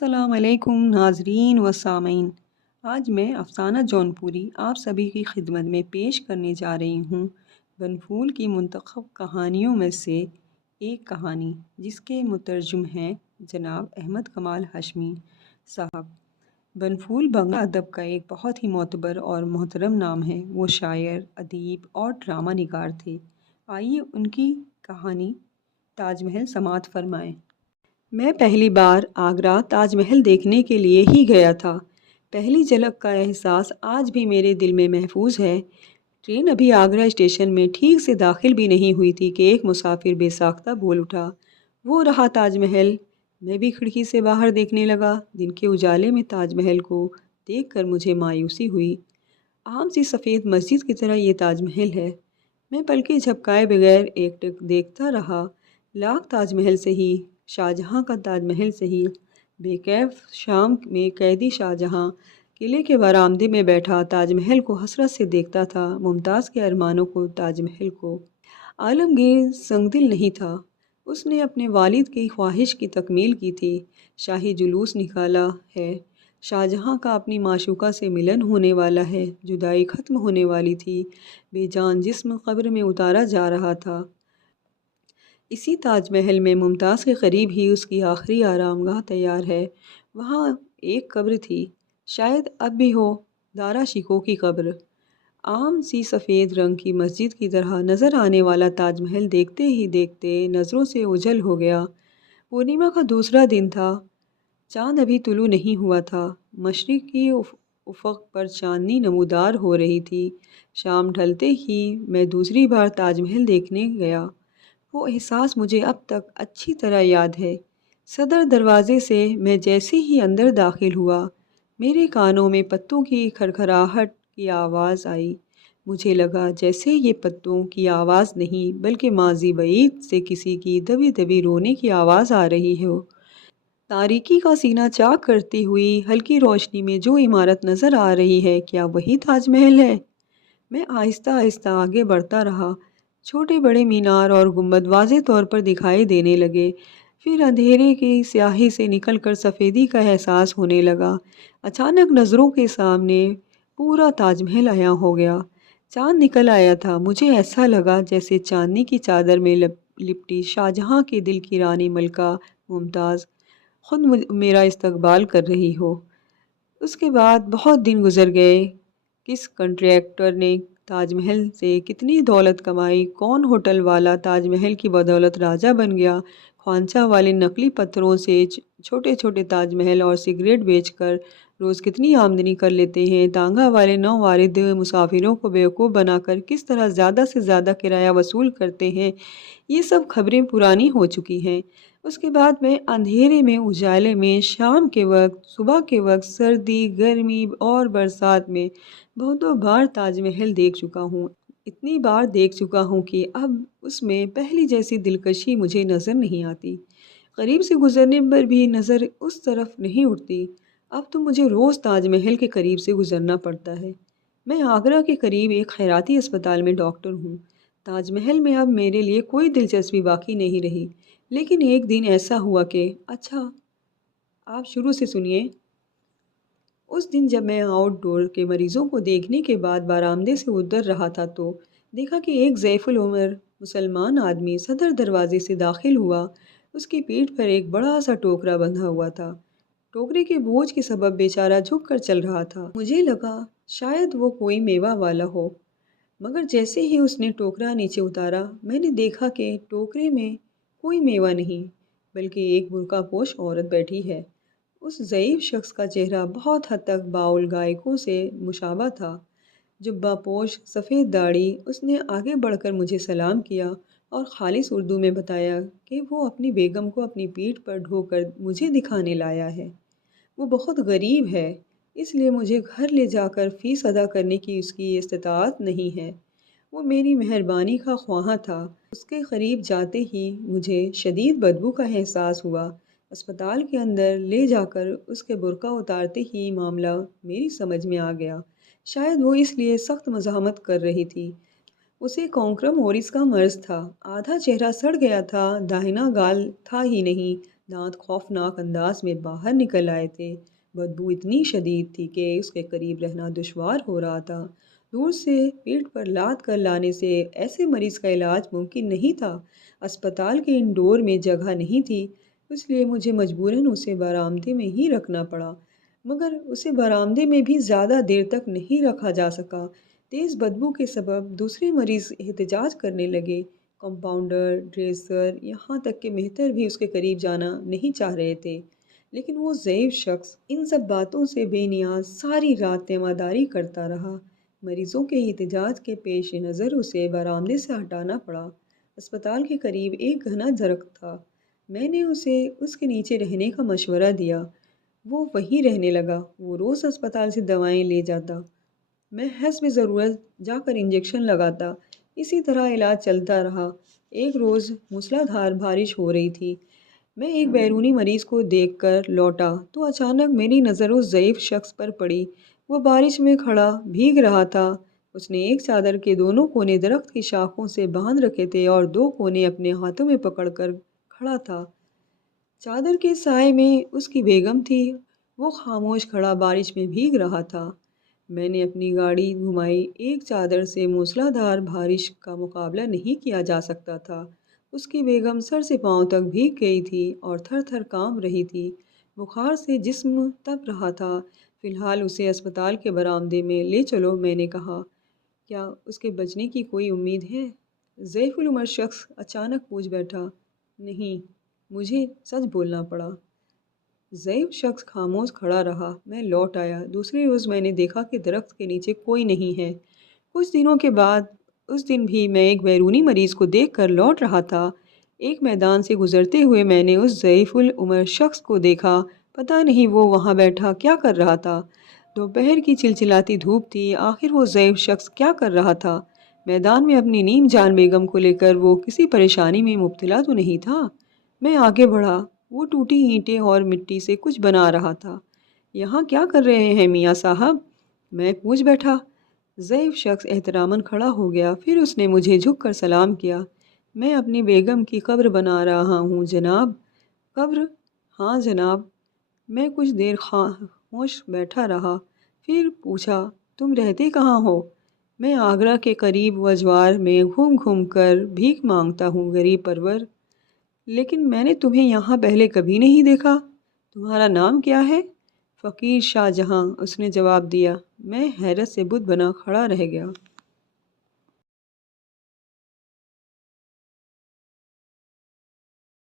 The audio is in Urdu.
السلام علیکم ناظرین و سامعین، آج میں افسانہ جونپوری آپ سبھی کی خدمت میں پیش کرنے جا رہی ہوں بنفول کی منتخب کہانیوں میں سے ایک کہانی، جس کے مترجم ہیں جناب احمد کمال ہاشمی صاحب۔ بنفول بنگلہ ادب کا ایک بہت ہی معتبر اور محترم نام ہے۔ وہ شاعر، ادیب اور ڈرامہ نگار تھے۔ آئیے ان کی کہانی تاج محل سماعت فرمائیں۔ میں پہلی بار آگرہ تاج محل دیکھنے کے لیے ہی گیا تھا۔ پہلی جھلک کا احساس آج بھی میرے دل میں محفوظ ہے۔ ٹرین ابھی آگرہ اسٹیشن میں ٹھیک سے داخل بھی نہیں ہوئی تھی کہ ایک مسافر بے ساختہ بول اٹھا، وہ رہا تاج محل۔ میں بھی کھڑکی سے باہر دیکھنے لگا۔ دن کے اجالے میں تاج محل کو دیکھ کر مجھے مایوسی ہوئی۔ عام سی سفید مسجد کی طرح یہ تاج محل ہے۔ میں پلکیں جھپکائے بغیر ایک ٹک دیکھتا رہا۔ لاکھ تاج محل سے ہی، شاہجہاں کا تاج محل سے ہی۔ بے کیف شام میں قیدی شاہجہاں قلعے کے برآمدے میں بیٹھا تاج محل کو حسرت سے دیکھتا تھا، ممتاز کے ارمانوں کو، تاج محل کو۔ عالمگیر سنگدل نہیں تھا۔ اس نے اپنے والد کی خواہش کی تکمیل کی تھی، شاہی جلوس نکالا ہے۔ شاہجہاں کا اپنی معشوقہ سے ملن ہونے والا ہے، جدائی ختم ہونے والی تھی، بے جان جسم قبر میں اتارا جا رہا تھا۔ اسی تاج محل میں ممتاز کے قریب ہی اس کی آخری آرام گاہ تیار ہے۔ وہاں ایک قبر تھی، شاید اب بھی ہو، دارا شکوہ کی قبر۔ عام سی سفید رنگ کی مسجد کی طرح نظر آنے والا تاج محل دیکھتے ہی دیکھتے نظروں سے اوجھل ہو گیا۔ پورنیما کا دوسرا دن تھا۔ چاند ابھی طلوع نہیں ہوا تھا۔ مشرقی افق پر چاندنی نمودار ہو رہی تھی۔ شام ڈھلتے ہی میں دوسری بار تاج محل دیکھنے گیا۔ وہ احساس مجھے اب تک اچھی طرح یاد ہے۔ صدر دروازے سے میں جیسے ہی اندر داخل ہوا، میرے کانوں میں پتوں کی کھڑکھڑاہٹ کی آواز آئی۔ مجھے لگا جیسے یہ پتوں کی آواز نہیں، بلکہ ماضی بعید سے کسی کی دبی دبی رونے کی آواز آ رہی ہو۔ تاریکی کا سینہ چاک کرتی ہوئی ہلکی روشنی میں جو عمارت نظر آ رہی ہے، کیا وہی تاج محل ہے؟ میں آہستہ آہستہ آگے بڑھتا رہا۔ چھوٹے بڑے مینار اور گنبد واضح طور پر دکھائی دینے لگے۔ پھر اندھیرے کی سیاہی سے نکل کر سفیدی کا احساس ہونے لگا۔ اچانک نظروں کے سامنے پورا تاج محل عیاں ہو گیا۔ چاند نکل آیا تھا۔ مجھے ایسا لگا جیسے چاندنی کی چادر میں لپٹی شاہجہاں کے دل کی رانی ملکہ ممتاز خود میرا استقبال کر رہی ہو۔ اس کے بعد بہت دن گزر گئے۔ کس کنٹریکٹر نے تاج محل سے کتنی دولت کمائی، کون ہوٹل والا تاج محل کی بدولت راجہ بن گیا، خوانچہ والے نقلی پتھروں سے چھوٹے چھوٹے تاج محل اور سگریٹ بیچ کر روز کتنی آمدنی کر لیتے ہیں، تانگا والے نووارد مسافروں کو بیوقوف بنا کر کس طرح زیادہ سے زیادہ کرایہ وصول کرتے ہیں، یہ سب خبریں پرانی ہو چکی ہیں۔ اس کے بعد میں اندھیرے میں، اجالے میں، شام کے وقت، صبح کے وقت، سردی، گرمی اور برسات میں بہتوں بار تاج محل دیکھ چکا ہوں۔ اتنی بار دیکھ چکا ہوں کہ اب اس میں پہلی جیسی دلکشی مجھے نظر نہیں آتی۔ قریب سے گزرنے پر بھی نظر اس طرف نہیں اٹھتی۔ اب تو مجھے روز تاج محل کے قریب سے گزرنا پڑتا ہے۔ میں آگرہ کے قریب ایک خیراتی اسپتال میں ڈاکٹر ہوں۔ تاج محل میں اب میرے لیے کوئی دلچسپی باقی نہیں رہی۔ لیکن ایک دن ایسا ہوا کہ اچھا، آپ شروع سے سنیے۔ اس دن جب میں آؤٹ ڈور کے مریضوں کو دیکھنے کے بعد برآمدے سے اتر رہا تھا تو دیکھا کہ ایک ضعیف العمر مسلمان آدمی صدر دروازے سے داخل ہوا۔ اس کی پیٹھ پر ایک بڑا سا ٹوکرا بندھا ہوا تھا۔ ٹوکرے کے بوجھ کے سبب بیچارہ جھک کر چل رہا تھا۔ مجھے لگا شاید وہ کوئی میوہ والا ہو، مگر جیسے ہی اس نے ٹوکرا نیچے اتارا، میں نے دیکھا کہ ٹوکرے میں کوئی میوہ نہیں، بلکہ ایک برقع پوش عورت بیٹھی ہے۔ اس ضعیف شخص کا چہرہ بہت حد تک باؤل گائکوں سے مشابہ تھا۔ جبہ پوش، سفید داڑھی۔ اس نے آگے بڑھ کر مجھے سلام کیا اور خالص اردو میں بتایا کہ وہ اپنی بیگم کو اپنی پیٹھ پر ڈھو کر مجھے دکھانے لایا ہے۔ وہ بہت غریب ہے، اس لیے مجھے گھر لے جا کر فیس ادا کرنے کی اس کی استطاعت نہیں ہے۔ وہ میری مہربانی کا خواہاں تھا۔ اس کے قریب جاتے ہی مجھے شدید بدبو کا احساس ہوا۔ اسپتال کے اندر لے جا کر اس کے برقع اتارتے ہی معاملہ میری سمجھ میں آ گیا۔ شاید وہ اس لیے سخت مزاحمت کر رہی تھی۔ اسے کونکرم اوریس کا مرض تھا۔ آدھا چہرہ سڑ گیا تھا، داہنا گال تھا ہی نہیں، دانت خوفناک انداز میں باہر نکل آئے تھے۔ بدبو اتنی شدید تھی کہ اس کے قریب رہنا دشوار ہو رہا تھا۔ دور سے پیٹ پر لاد کر لانے سے ایسے مریض کا علاج ممکن نہیں تھا۔ اسپتال کے انڈور میں جگہ نہیں تھی، اس لیے مجھے مجبوراً اسے برآمدے میں ہی رکھنا پڑا، مگر اسے برآمدے میں بھی زیادہ دیر تک نہیں رکھا جا سکا۔ تیز بدبو کے سبب دوسرے مریض احتجاج کرنے لگے۔ کمپاؤنڈر، ڈریسر، یہاں تک کہ مہتر بھی اس کے قریب جانا نہیں چاہ رہے تھے، لیکن وہ ضعیف شخص ان سب باتوں سے بے نیاز ساری رات تیمارداری کرتا رہا۔ مریضوں کے احتجاج کے پیش نظر اسے برآمدے سے ہٹانا پڑا۔ اسپتال کے قریب ایک گھنا درخت تھا۔ میں نے اسے اس کے نیچے رہنے کا مشورہ دیا۔ وہ وہیں رہنے لگا۔ وہ روز اسپتال سے دوائیں لے جاتا، میں حسب ضرورت جا کر انجیکشن لگاتا۔ اسی طرح علاج چلتا رہا۔ ایک روز موسلا دھار بارش ہو رہی تھی۔ میں ایک بیرونی مریض کو دیکھ کر لوٹا تو اچانک میری نظر اس ضعیف شخص پر پڑی۔ وہ بارش میں کھڑا بھیگ رہا تھا۔ اس نے ایک چادر کے دونوں کونے درخت کی شاخوں سے باندھ رکھے تھے اور دو کونے اپنے ہاتھوں میں پکڑ کر کھڑا تھا۔ چادر کے سائے میں اس کی بیگم تھی۔ وہ خاموش کھڑا بارش میں بھیگ رہا تھا۔ میں نے اپنی گاڑی گھمائی۔ ایک چادر سے موسلا دھار بارش کا مقابلہ نہیں کیا جا سکتا تھا۔ اس کی بیگم سر سے پاؤں تک بھیگ گئی تھی اور تھر تھر کانپ رہی تھی۔ بخار سے جسم تپ رہا تھا۔ فی الحال اسے اسپتال کے برآمدے میں لے چلو، میں نے کہا۔ کیا اس کے بچنے کی کوئی امید ہے؟ ضعیف العمر شخص اچانک پوچھ بیٹھا۔ نہیں، مجھے سچ بولنا پڑا۔ ضعیف شخص خاموش کھڑا رہا۔ میں لوٹ آیا۔ دوسرے روز میں نے دیکھا کہ درخت کے نیچے کوئی نہیں ہے۔ کچھ دنوں کے بعد اس دن بھی میں ایک بیرونی مریض کو دیکھ کر لوٹ رہا تھا۔ ایک میدان سے گزرتے ہوئے میں نے اس ضعیف العمر شخص کو دیکھا۔ پتہ نہیں وہ وہاں بیٹھا کیا کر رہا تھا۔ دوپہر کی چلچلاتی دھوپ تھی۔ آخر وہ ضعیف شخص کیا کر رہا تھا؟ میدان میں اپنی نیم جان بیگم کو لے کر وہ کسی پریشانی میں مبتلا تو نہیں تھا؟ میں آگے بڑھا۔ وہ ٹوٹی اینٹیں اور مٹی سے کچھ بنا رہا تھا۔ یہاں کیا کر رہے ہیں میاں صاحب؟ میں پوچھ بیٹھا۔ ضعیف شخص احتراماً کھڑا ہو گیا، پھر اس نے مجھے جھک کر سلام کیا۔ میں اپنی بیگم کی قبر بنا رہا ہوں جناب۔ قبر؟ ہاں جناب۔ میں کچھ دیر خاموش بیٹھا رہا، پھر پوچھا، تم رہتے کہاں ہو؟ میں آگرہ کے قریب وجوار میں گھوم گھوم کر بھیک مانگتا ہوں غریب پرور۔ لیکن میں نے تمہیں یہاں پہلے کبھی نہیں دیکھا۔ تمہارا نام کیا ہے؟ فقیر شاہ جہاں، اس نے جواب دیا۔ میں حیرت سے بت بنا کھڑا رہ گیا۔